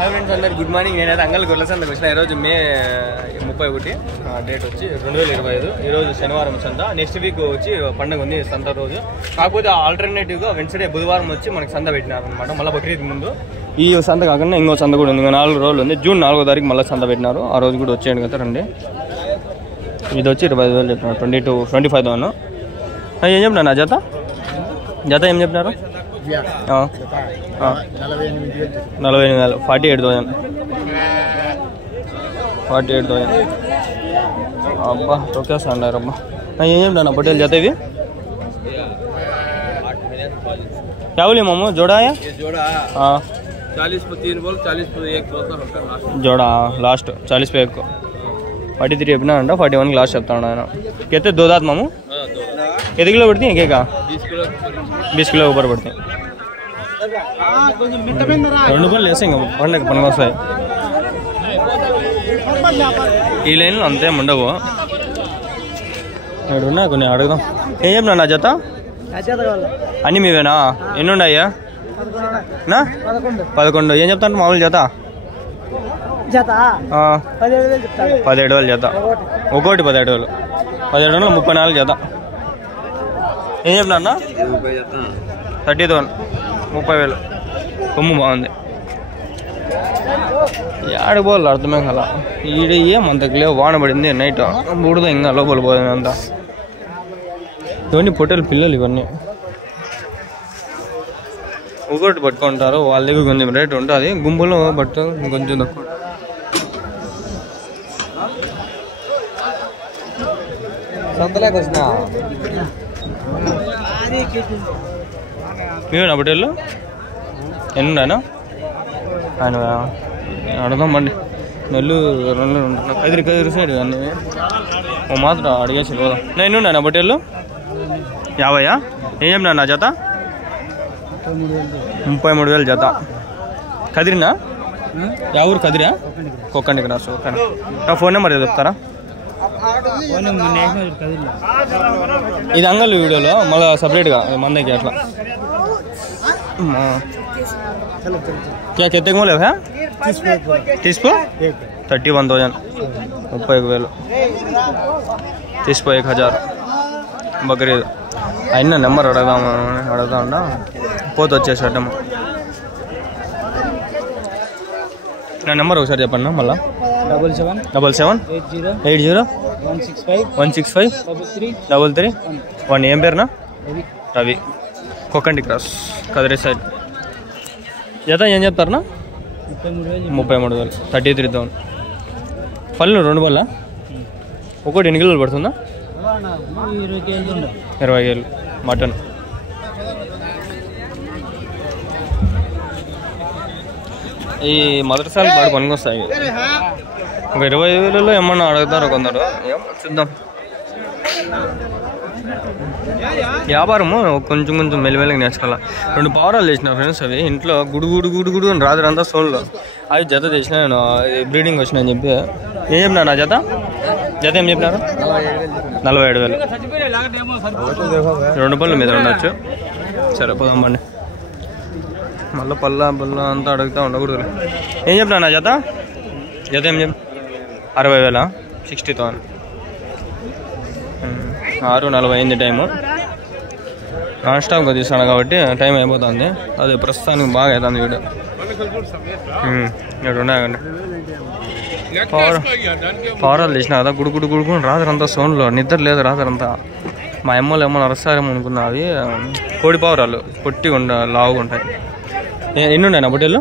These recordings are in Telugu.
హాయ్ ఫ్రెండ్స్ అందరు గుడ్ మార్నింగ్. నేనైతే అంగల్ గొర్రెల సంతకు వచ్చిన. ఈరోజు మే 31 డేట్ వచ్చి 2025. ఈరోజు శనివారం సంత. నెక్స్ట్ వీక్ వచ్చి పండుగ ఉంది సంత రోజు. కాకపోతే ఆల్టర్నేటివ్గా వెన్స్డే బుధవారం వచ్చి మనకి సంత పెట్టినారు అనమాట. మళ్ళీ బక్రీద్ ముందు ఈ సంత కాకుండా ఇంకో సంత కూడా ఉంది. ఇంకా 4 రోజులు ఉంది. జూన్ 4వ తారీఖు మళ్ళీ సంత పెట్టినారు. ఆ రోజు కూడా వచ్చేయండి కదా రండి. ఇది వచ్చి 25,000 చెప్పినారు. 25,000. ఏం చెప్పినా నా జత ఏం చెప్పినారు? 48,000 48,000 అబ్బా తొక్కేస్తా అన్నారు అబ్బా. ఏం చెప్పినా పటేల్ జత ఇవి క్యావులి మామू जोड़ा है हाँ 40 पे 3 बोल 40 पे 1 बोलता जोड़ा लास्ट 40 पे 1 43 చెప్పినా అంట 41 లాస్ట్ చెప్తాను ఆయన. कहते 2 दांत मामू कितने किलो पड़ती है केक का? 20 किलो ऊपर पड़ते हैं. 2 రూపాయలు వేస్తే ఇంకా పండుగ పనికి వస్తాయి. ఈ లైన్లో అంతేం ఉండవు. ఏడున్నా కొన్ని అడుగుదాం. ఏం చెప్పినా నా జత అన్నీ మీవేనా? ఎన్ని ఉన్నాయా? 11. ఏం చెప్తాను మామూలు జత? 17,000 జత. ఒకటి 17,000. 17,000 34 జత. ఏం చెప్పినా అన్న? 30,000 30,000. కొమ్ము బాగుంది. ఆడికి పోవాలి అర్థమే కదా. ఈడ ఏమంతకు లేవు. వాన పడింది నైట్ బుడద ఇంకా లోపల పోయింది అంతా. ఇవన్నీ పొట్టేలు పిల్లలు ఇవన్నీ. ఒకటి పట్టుకుంటారు. వాళ్ళ దగ్గర కొంచెం రేట్ ఉంటుంది. గుంపులో పట్టు కొంచెం తక్కువ. సంతలేక వచ్చినా మేమేనా పొట్టేళ్ళు? ఎన్ని ఉన్నాయన? ఆయన అడదాం బండి. నెల్లూరు కదిరి సైడ్ అన్నీ మాత్రం అడిగేసి పోదాం. ఎన్ని ఉన్నాయన పొట్టేళ్ళు? 50. ఏం చెప్పినా నా జత? 33,000 జత. కదిరినా? యా ఊరు కదిరా? కొక్కండి క్రాస్. నా ఫోన్ నెంబర్ చెప్తారా? ఇది అంగల్ వీడియోలో మళ్ళీ సపరేట్గా మందకి అట్లా. क्या कितने को है? 30 पे 31,000 31,000 30 पे 1,000 బక్రీద్. అయినా నెంబర్ అడగదా పోతే వచ్చేసాడమ్మ. నా నెంబర్ ఒకసారి చెప్పండి మళ్ళా. 77 80 165 33 1. ఏం పేరునా? రవి. కొక్కండి క్రాస్ కదిరి సైడ్. జత ఏం చెప్తారనా? 33,000 33,000. పళ్ళు 2 పళ్ళ ఒకటి ఎన్ని కిలోలు పడుతుందా? 20 కేజీలు మటన్. ఈ మదర్సాలు బాగా పనికొస్తాయి. ఒక 20,000లో ఏమన్నా అడుగుతారు కొందరు. చూద్దాం. వ్యాపారము కొంచెం మెల్లిమెల్లిగా నేర్చుకోవాలి. 2 పావురాలు చేసిన ఫ్రెండ్స్. అవి ఇంట్లో గుడు అని రాత్రంతా సోన్లో అవి జత చేసిన. నేను బ్రీడింగ్ వచ్చినా అని చెప్పి. ఏం చెప్పినా నా జత ఏం చెప్పినారు? 47,000. 2 పళ్ళు మీద ఉండొచ్చు. సరే పోదాం బండి. మళ్ళీ పళ్ళ అంతా అడుగుతూ ఉండకూడదు. ఏం చెప్పినా నా జత ఏం చెప్పి? 60,000 60,000. 6:40 అయింది టైము. నాన్ స్టాప్గా తీసాను కాబట్టి టైం అయిపోతుంది. అది ప్రస్తుతానికి బాగా అవుతుంది వీడియో. ఇక్కడ ఉన్నాయండి పావురాలు తీసిన కదా. గుడుకుని రాత్రంతా సోన్లో నిద్ర లేదు రాత్రంతా. మా అమ్మలు ఏమన్నా అరస్తారేమో అనుకున్నా. అవి కోడి పావురాలు పొట్టిగా లావుగా ఉంటాయి. ఎన్ని ఉన్నాయి నా పొట్టేళ్ళు?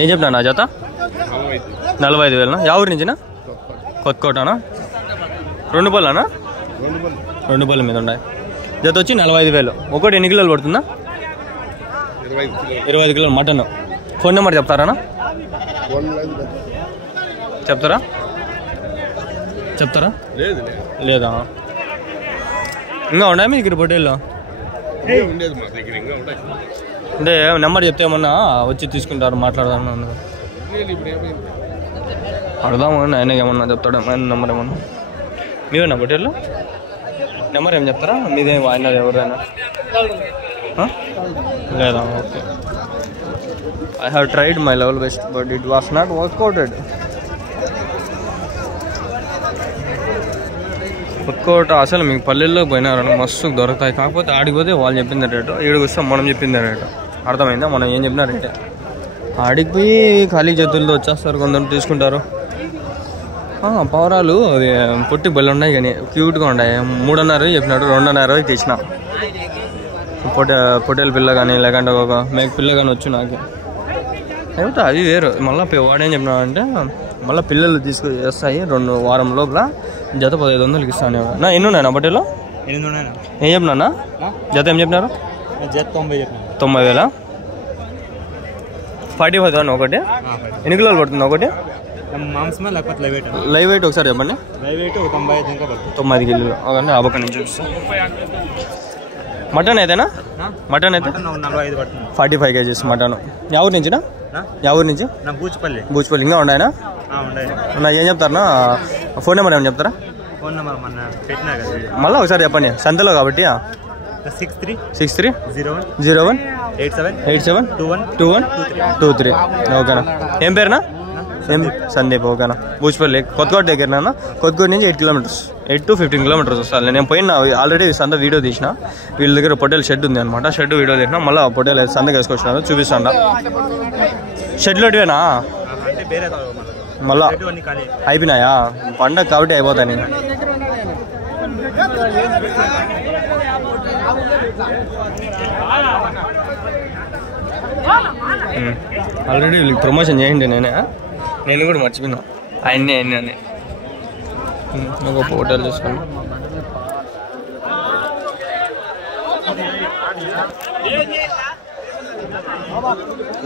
ఏం చెప్పినా నా జత? 45,000. యా ఊరి నుంచినా? కొత్తకోటనా? 2 పళ్ళనా? 2 పళ్ళ మీద ఉన్నాయి. జత వచ్చి 45,000. ఒకటి ఎన్ని కిలోలు పడుతుందా? 25 కిలోలు మటన్. ఫోన్ నెంబర్ చెప్తారా? చెప్తారా? లేదా ఇంకా ఉన్నాయి మీ దగ్గర పొట్టేళ్ళు? అంటే నెంబర్ చెప్తే ఏమన్నా వచ్చి తీసుకుంటారు మాట్లాడదాం అడదాము. ఆయన ఏమన్నా చెప్తాడు నెంబర్ ఏమన్నా? మీవేనా పొట్టేళ్ళు? నెంబర్ ఏం చెప్తారా? మీదే ఆయన ఎవరైనా లేదా? Okay I have tried my level best, but it was not workouted. Workout అసలు మీకు పల్లెల్లో పోయినారని మస్తు దొరుకుతాయి. కాకపోతే ఆడికి పోతే వాళ్ళు చెప్పింది రేటు, ఈడికి వస్తే మనం చెప్పింది రేటు. అర్థమైందా? మనం ఏం చెప్పినా రేటే. ఆడికి పోయి ఖాళీ చేతులతో వచ్చేస్తారు, కొందరు తీసుకుంటారు. పౌరాలు అది పొట్టి బళ్ళు ఉన్నాయి కానీ క్యూట్గా ఉన్నాయి. 3.5 చెప్పినాడు, 2.5 తీసిన. పొట్టేల పిల్ల కానీ లేకుంటే ఒక మేక పిల్ల కానీ వచ్చు నాకు. అయితే అది వేరు. మళ్ళీ వాడేం చెప్పినాడంటే మళ్ళీ పిల్లలు తీసుకొస్తాయి 2 వారం లోపల జత 1500 ఇస్తాను. నా ఎన్ని ఉన్నాయి నా బట్టలో? 8 ఉన్నాయి. ఏం చెప్పినా జత ఏం చెప్పినారు? జత 90 చెప్పిన. 90,000. 45,000 ఒకటి. ఎన్ని కిలోలు పడుతుంది ఒకటి? మాంసమే లేకపోతే లైవ్ వెయిట్? లైవ్ వెయిట్ ఒకసారి చెప్పండి. లైవ్ వెయిట్ 95 ఇంకా పడుతుంది. 90 కిలోలు. ఒకటి అబొక్క నుంచి చూపిస్తాను. మటన్ అయితేనా? మటన్ అయితే 45 పడుతుంది. 45 kgs మటన్. ఎవరి నుంచినా? ఎవరి నుంచి? బూచిపల్లి. ఇంకా ఉన్నాయనా? నా ఏం చెప్తారా? ఫోన్ నెంబర్ ఏమైనా చెప్తారా? ఫోన్ నెంబర్ మన పెట్టినా కదా. మళ్ళీ ఒకసారి చెప్పండి. సంతలో కాబట్టి 63 01 87 2123. ఓకేనా? ఏం పేరునా? సందీప్. ఓకేనా? బూచిపల్లి కొత్తకోట దగ్గర. కొత్తకోట నుంచి 8 కిలోమీటర్స్, 8 to 15 కిలోమీటర్స్ వస్తాను. నేను పోయిన ఆల్రెడీ సంత వీడియో తీసిన. వీళ్ళ దగ్గర పొట్టేల షెడ్ ఉంది అనమాట. షెడ్ వీడియో తీసిన. మళ్ళీ పొట్టేలు సంతకి వేసుకొచ్చినాను, చూపిస్తాను. షెడ్లోటివేనా? మళ్ళా అయిపోయినాయా? పండగ కాబట్టి అయిపోతాయి. ఆల్రెడీ వీళ్ళకి ప్రమోషన్ చేయండి. నేను కూడా మర్చిపోయినా. ఆయన్ని అని ఒక హోటల్ చూసుకోండి.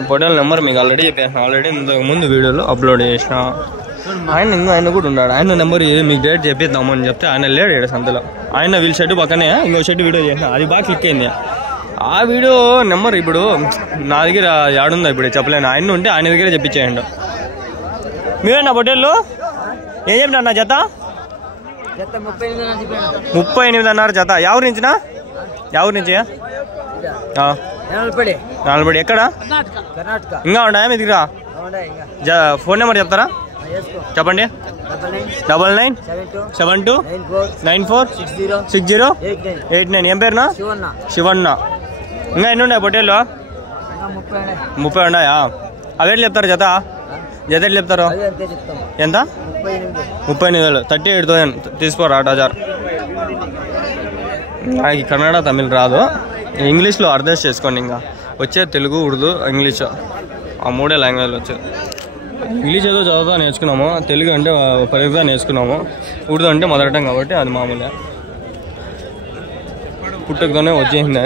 హోటల్ నెంబర్ మీకు ఆల్రెడీ చెప్పాను. ఆల్రెడీ ఇంతకు ముందు వీడియోలో అప్లోడ్ చేసిన. ఆయన కూడా ఉన్నాడు. ఆయన నెంబర్ ఏదో మీకు డేట్ చెప్పిద్దాము అని చెప్తే ఆయన లేడు ఇక్కడ సంతలో. ఆయన వీళ్ళ షెడ్ పక్కనే ఇంకో షెడ్ వీడియో చేసిన, అది బాగా క్లిక్ అయింది. ఆ వీడియో నెంబర్ ఇప్పుడు నా దగ్గర యాడుందా ఇప్పుడు చెప్పలేను. ఆయన ఉంటే ఆయన దగ్గర చెప్పించేయండి. మీరేనా హోటల్లో ఏం చెప్పినారు నా జత? 38.5 జత. ఎవరి నుంచినా? ఎవరి నుంచి? నాలుబడి. ఎక్కడ? ఇంకా ఉన్నాయా మీ దగ్గర? ఫోన్ నెంబర్ చెప్తారా? చెప్పండి. 9972946089. ఏం పేరునా? శివన్న. ఇంకా ఎన్ని ఉన్నాయి పొట్టేళ్ళు? 30 ఉన్నాయా? అవేట్లు చెప్తారు జత? జత ఎట్లు చెప్తారు? ఎంత? 38,000. 38,000 తీసుకోరా 8,000. నాకు కన్నడ తమిళ్ రాదు, ఇంగ్లీష్లో అర్థం చేసుకోండి. ఇంకా వచ్చే తెలుగు, ఉర్దూ, ఇంగ్లీష్, ఆ 3 లాంగ్వేజ్లు వచ్చేది. ఇంగ్లీష్ ఏదో చదువుతా నేర్చుకున్నాము, తెలుగు అంటే పరిధిగా నేర్చుకున్నాము, ఉర్దూ అంటే మొదలటం కాబట్టి అది మామూలే. పుట్టుకతోనే వచ్చేసిందే.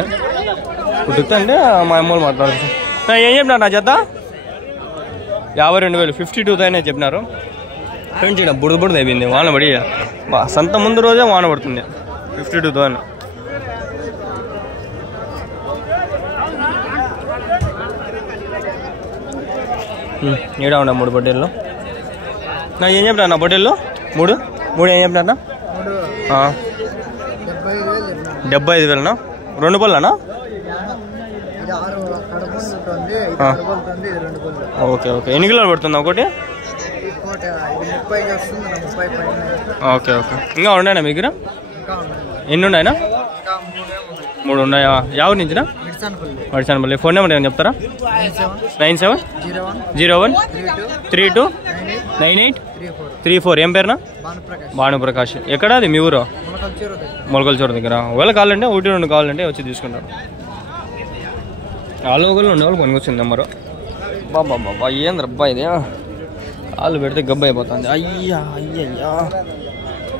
పుట్టుకతో అంటే మా అమ్మలు మాట్లాడుతుంది. ఏం చెప్పినారు నా జత? 52,000. 52,000 చెప్పినారు. ఫ్రెండ్స్ ఇక్కడ బుడబుడది అయిపోయింది, వాన పడి. సంత ముందు రోజే వాన పడుతుంది. 52,000. ఈడ ఉన్నా 3 పొట్టేళ్ళు. నాకు ఏం చెప్పినా నా పొట్టేళ్ళు? 3 ఏం చెప్పినారా? 75,000. 2 పళ్ళనా? ఓకే. ఎన్ని కిలోలు పడుతుంది ఒకటి? ఓకే. ఇంకా ఉన్నాయా మీ దగ్గర? ఎన్ని ఉన్నాయనా? 3 ఉన్నాయా? ఎవరి నుంచినా? మడిచానపల్లి. ఫోన్ నెంబర్ ఏమైనా చెప్తారా? 9701329834. ఏం పేరునా? భానుప్రకాష్. ఎక్కడ అది మీ ఊరు? మొలకల్చూరు దగ్గర. ఒకవేళ కావాలంటే 1-2 కావాలంటే వచ్చి తీసుకుంటారు. ఆలోగలు ఉండేవాళ్ళు కొనుకొచ్చింది నెంబరు. బాబా ఏంది రబ్బా ఇది? కాళ్ళు పెడితే గబ్బు అయిపోతుంది. అయ్యా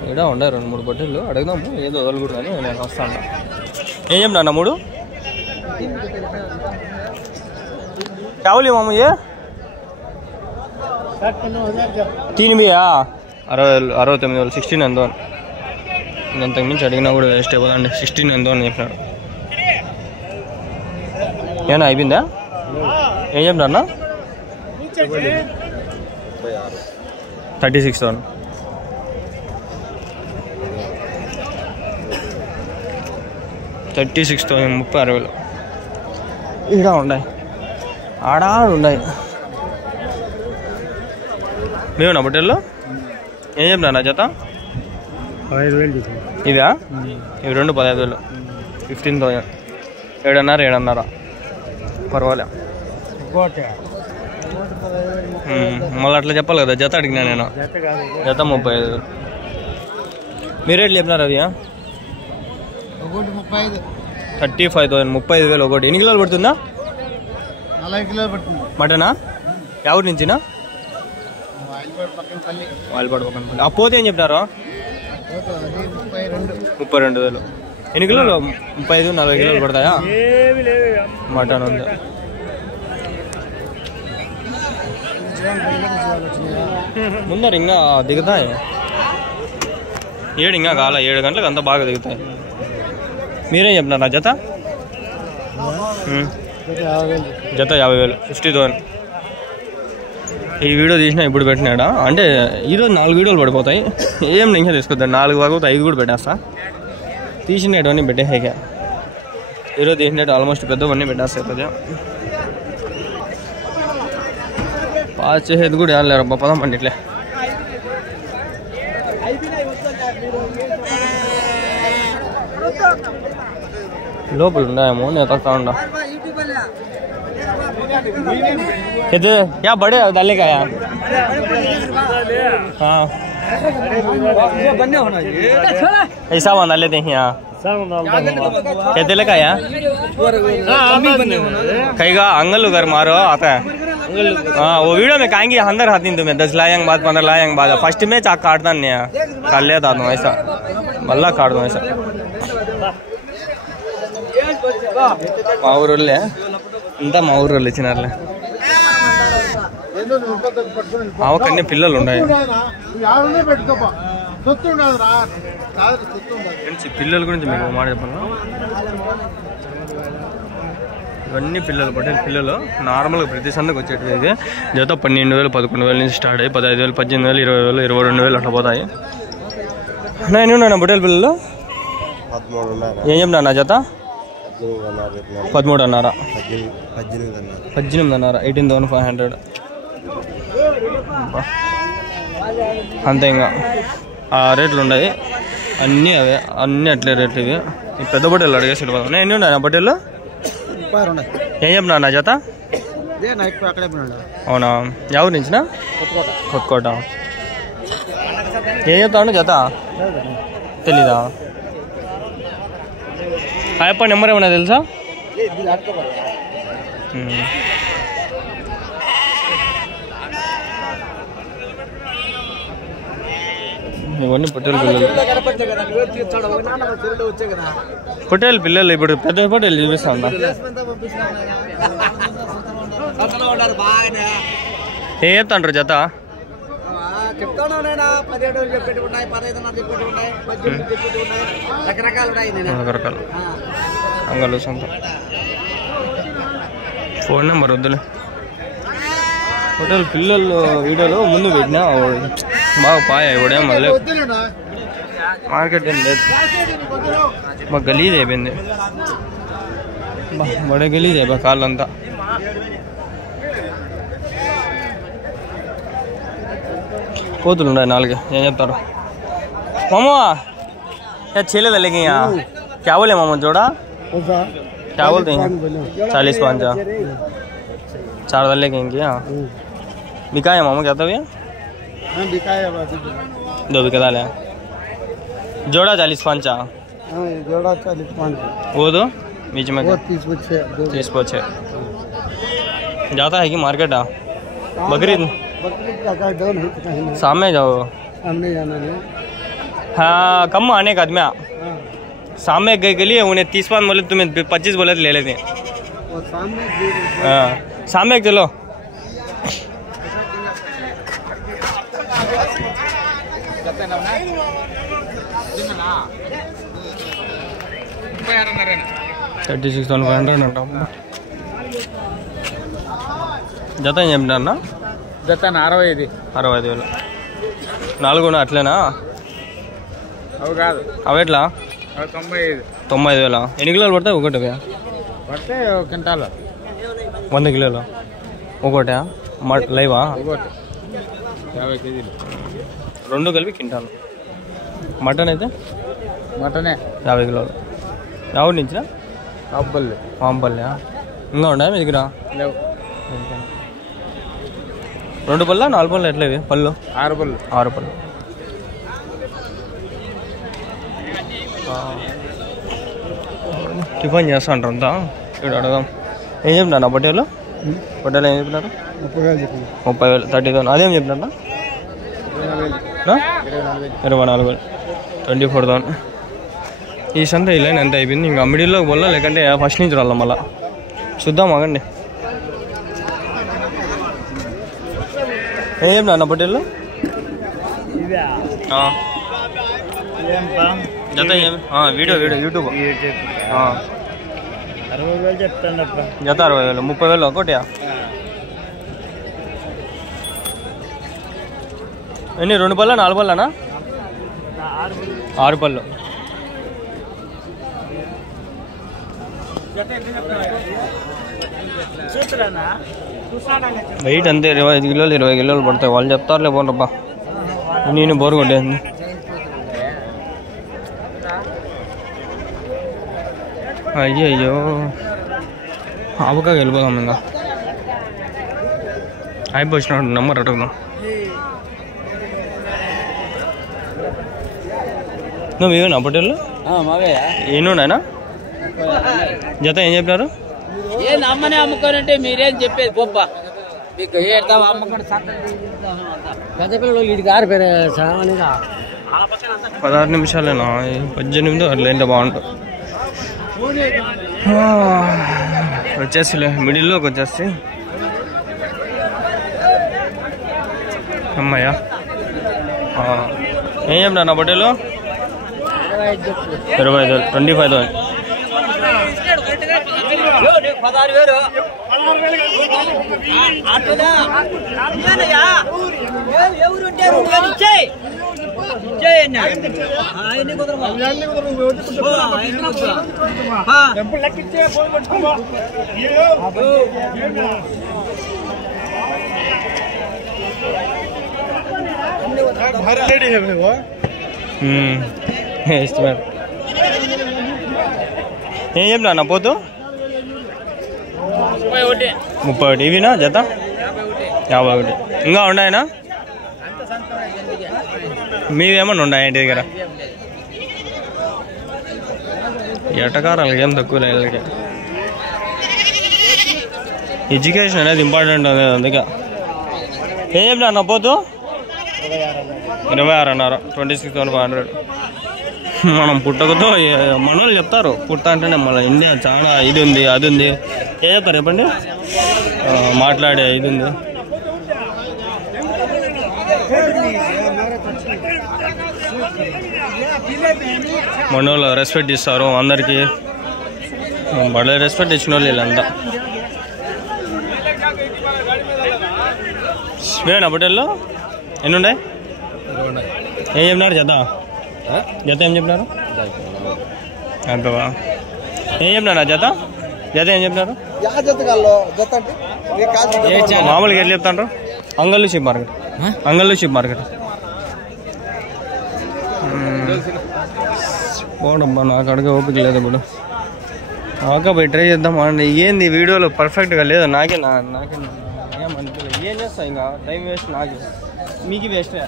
ఇక్కడ ఉండే 2-3 పొట్టేళ్ళు అడుగుదాము, ఏదో వదలకూడదని నేను వస్తాను. ఏం చెప్పినా 3 చావులి మామయ్య? 3 బియా? 69,000. 16,000. ఇంతకు మించి అడిగినా కూడా వేస్ట్ అయిపోదండి. 16,000 చెప్పినాడు. ఏనా అయిపోయిందా? ఏం చెప్పినా? 36,000. 36,000. 36,000 ఇక్కడ ఉన్నాయి. ఆడా ఉన్నాయి మేమన్నా పొట్టేళ్ళు ఏం చెప్పినా జత 15,000 ఇవా ఇవి 15,000 15,000 7.5 పర్వాలే మళ్ళీ అట్లా చెప్పాలి కదా జత అడిగినా నేను జత 35,000 మీరు రేట్లు చెప్పినారు అది 35,000 35,000 ఒకటి ఎన్ని కిలోలు పడుతుందా 40 కిలోలు పడుతుంది మటనా ఎవరి నుంచినా వాయిల్పాడు పక్కన ఆ పోతే ఏం చెప్పినారు 32,000 ఎన్ని కిలోలు 35-40 కిలోలు పడతాయా మటన్ ఉంది ముందర ఇంకా దిగుతాయి 7 ఇంకా కాల 7 గంటలకు అంతా బాగా దిగుతాయి మీరేం చెప్పినారా జత జత 50,000 50,000 ఈ వీడియో తీసినా ఇప్పుడు పెట్టినాడా అంటే ఈరోజు 4 వీడియోలు పడిపోతాయి ఏం ఇంకా తీసుకొద్దాం 4 కాకపోతే 5 కూడా పెట్టేస్తా తీసినవన్నీ పెట్టేసాక ఈరోజు తీసినట్టు ఆల్మోస్ట్ పెద్దవన్నీ పెట్టేస్తాయి కొద్దిగా పాస్ చేసేది కూడా ఏం లేరు పదం పండి ఇట్లే లోపల ఉన్నాయేమో నేను తక్కువ ఉండా क्या बड़े डाले का यार हाँ ऐसा बना लेते हैं यहाँ कहते लगा यार कहेगा अंगल उगर मारो आता है हाँ वो वीडियो में कहेंगे अंदर हाथी तुम्हें 10 लाख बाद 15 लाख बाद फर्स्ट में चाक काटता नहीं है कर लेता हूँ ऐसा मल्ला काट दो ऐसा మా ఊరోళ్ళే అంతా మా ఊరోళ్ళు ఇచ్చినారులే ఆవకన్నీ పిల్లలు ఉన్నాయి పిల్లల గురించి మీకు మాట చెప్పాను ఇవన్నీ పిల్లలు పట్టేది పిల్లలు నార్మల్గా ప్రతి సందుకు వచ్చేటివి ఇది జత 12,000 11,000 నుంచి స్టార్ట్ అయ్యి 15,000 18,000 20,000 22,000 అట్లా పోతాయి నేను ఉన్నాను బొట్టేల పిల్లలు ఏం చెప్పినా నా జత 13.5 18,500 అంతే ఇంకా ఆ రేట్లు ఉన్నాయి అన్నీ అవే అన్నీ అట్లే రేట్లు ఇవి ఈ పెద్ద బొట్టెలు అడిగేసి వెళ్ళిపోతాం ఎన్ని ఉన్నాయి నా బొట్టెలు ఏం చెప్పినా నా జత అవునా ఎవరి నుంచినా కొత్తకోట ఏం చెప్తాను జత తెలీదా అయ్యప్ప నెంబర్ ఏమన్నా తెలుసా ఇవన్నీ పొట్టేలు పిల్లలు పొట్టేలు పిల్లలు ఇప్పుడు పెద్ద పొట్టేలు చూపిస్తా ఉంటా ఏం చెప్తాంటారు జత రకరకాలు అంగలు సొంత ఫోన్ నెంబర్ వద్దులే హోటల్ పిల్లలు వీడియోలో ముందు పెట్టినా బాగా పాయ ఇవ్వడే మళ్ళీ మార్కెట్ ఏం లేదు బాగా గలీజ్ అయిపోయింది బడే గలీజ్ అయిపోయి కాళ్ళంతా కోతులు ఉన్నాయి 4 ఏం చెప్తారు మామ చేయలేదా లేక क्या बोले मामा जोड़ा क्या बोलते हैं 40-5 4 दल्ले के इनकी हाँ बिका है मामा क्या था भैया दो बिका डाले जोड़ा 40-5 जोड़ा 40-5 वो दो बीच में 30-6 जाता है कि मार्केट बकरीद सामने जाओ सामने जाना नहीं हाँ कम आने का आदमी सामने गए के लिए उन्हें 30 बोले तुम्हें 25 बोले तो ले लेते हैं हाँ सामने चलो $36,500 అంట జత ఏం చెప్పినారన్నా జత 65,000 4 అట్లేనా అవి కాదు అవి ఎట్లా 95 95,000 ఎన్ని కిలోలు పడతాయి ఒకటి పడితే 1 క్వింటాల్ 100 కిలోలు ఒకటా లైవా? ఒకటి 50 కేజీలు. 2 కలిపి కింటాలు. మటన్ అయితే మటనే 50 కిలోలు. ఎవరి నుంచినా? అబ్బల్లి పాంపల్లి. ఇంకా ఉండా మీ దగ్గర? లేవు. 2 పళ్ళ 4 పళ్ళు ఎట్లా ఇవి పళ్ళు? 6 పళ్ళు. 6 పళ్ళు. టిఫిన్ చేస్తా అంటారు అంతా. ఇక్కడ అడగాం. ఏం చెప్తున్నా పొట్టేలు? పొట్టేలు ఏం చెప్పినారు? 30,000 30,000. అదేం చెప్పినారా? 24,000 24,000. ఈ సంత ఈ లైన్ ఎంత అయిపోయింది. ఇంకా మిడిల్లోకి పోలా లేకంటే ఫస్ట్ నుంచి రాళ్ళ మళ్ళా చూద్దాం. ఆగండి. ఏం చెప్పినా పొట్టేళ్ళు? జత వీడియో యూట్యూబ్ 60,000 చెప్తాను. జత 60,000. 30,000 ఒకటియా? ఎన్ని 2 పళ్ళ 4 పళ్ళనా? 6 పళ్ళు. వెయిట్ అంతే 25 కిలోలు 20 కిలోలు పడతాయి. వాళ్ళు చెప్తారులే పోనబ్బా. నేను బోరు కొట్టేది. అయ్యో ఆవుకాకి వెళ్ళిపోదాం. ఇంకా అయిపోయినాడు. నెంబర్ అడుగుదాం. నువ్వు ఇవేనా పొట్టేళ్ళు? ఎన్నున్నాయనా? జత ఏం చెప్పినారు? అమ్మనే అమ్ముకోనంటే మీరేం చెప్పేది గొప్ప. మీకు అమ్ముకోండి. పెద్ద పిల్లలు వీడికి ఆరిపోయారు. 16 నిమిషాలేనా? 18 అట్లా ఏంటో బాగుంటుంది. వచ్చేసిలే మిడిల్లోకి వచ్చేసి. అమ్మాయ్యా ఏం చెప్పినా నా పొట్టేలు? 25,000 25,000. 16,000. ఎవరుంటే ఏం చెప్పినా నా పోతు? 31. ఇవినా జత 51. ఇంకా ఉన్నాయనా? మీవేమన్నా ఉన్నాయా ఇంటి దగ్గర? ఎటకారాలకి ఏం తక్కువ లేదు. ఎడ్యుకేషన్ అనేది ఇంపార్టెంట్ అనేది. అందుకే ఏం చెప్పినా నా పోతు? 26 అన్నారు. 26,500. మనం పుట్టకతో మన వాళ్ళు చెప్తారు. పుట్ట అంటేనే మన ఇండియా చాలా ఇది ఉంది అది ఉంది. ఏం చెప్తారు చెప్పండి? మాట్లాడే ఇది ఉంది. మన వాళ్ళు రెస్పెక్ట్ ఇస్తారు అందరికీ. బడే రెస్పెక్ట్ ఇచ్చిన వాళ్ళు వీళ్ళంతా. వేనా పొట్టేళ్ళు ఎన్ని ఉన్నాయి? ఏం చెప్పినారు జత? జత ఏం చెప్పినారు? అంతవా? ఏం చెప్పినారా జత? జత ఏం చెప్పినారు? మామూలుగా ఎట్లా చెప్తాండ్రు? అంగళ్ళు షిప్ మార్కెట్. అంగళ్ళు షిప్ మార్కెట్. పోడబ్బా నాకు అడిగే ఓపిక లేదు ఇప్పుడు. ఓకే పోయి ట్రై చేద్దాం. ఏంది వీడియోలో పర్ఫెక్ట్గా లేదా? నాకే ఏమనిపించలేదు. ఏం చేస్తా ఇంకా టైం వేస్ట్. నాకు మీకు వేస్టే.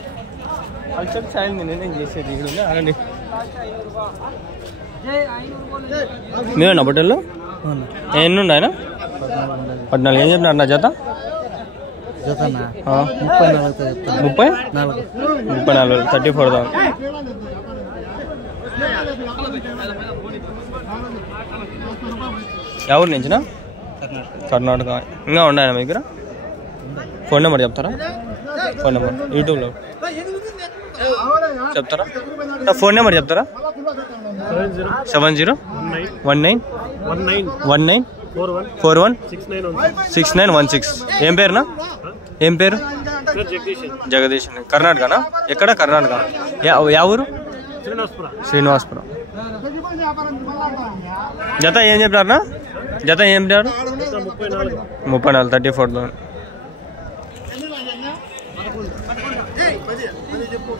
వాళ్ళు చెప్పి సాయంత్రం నేనేం చేసేది ఇక్కడ అనండి. మేమన్నా బట్టలు ఎన్ని ఉన్నాయన? 14. ఏం చెప్పినారు నా జత? 34,000. 34,000. ఎవరి నుంచినా? కర్ణాటక. ఇంకా ఉన్నాయన మీ దగ్గర? ఫోన్ నెంబర్ చెప్తారా? ఫోన్ నెంబర్ యూట్యూబ్లో చెప్తారా? ఫోన్ నెంబర్ చెప్తారా? 701919416916. ఏం పేరునా? ఏం పేరు? జగదీష్. కర్ణాటకనా? ఎక్కడ? కర్ణాటక. యా ఊరు? శ్రీనివాసపురం. జత ఏం చెప్పినారనా? జత ఏం చెప్పినారు? 34,000. చెప్పు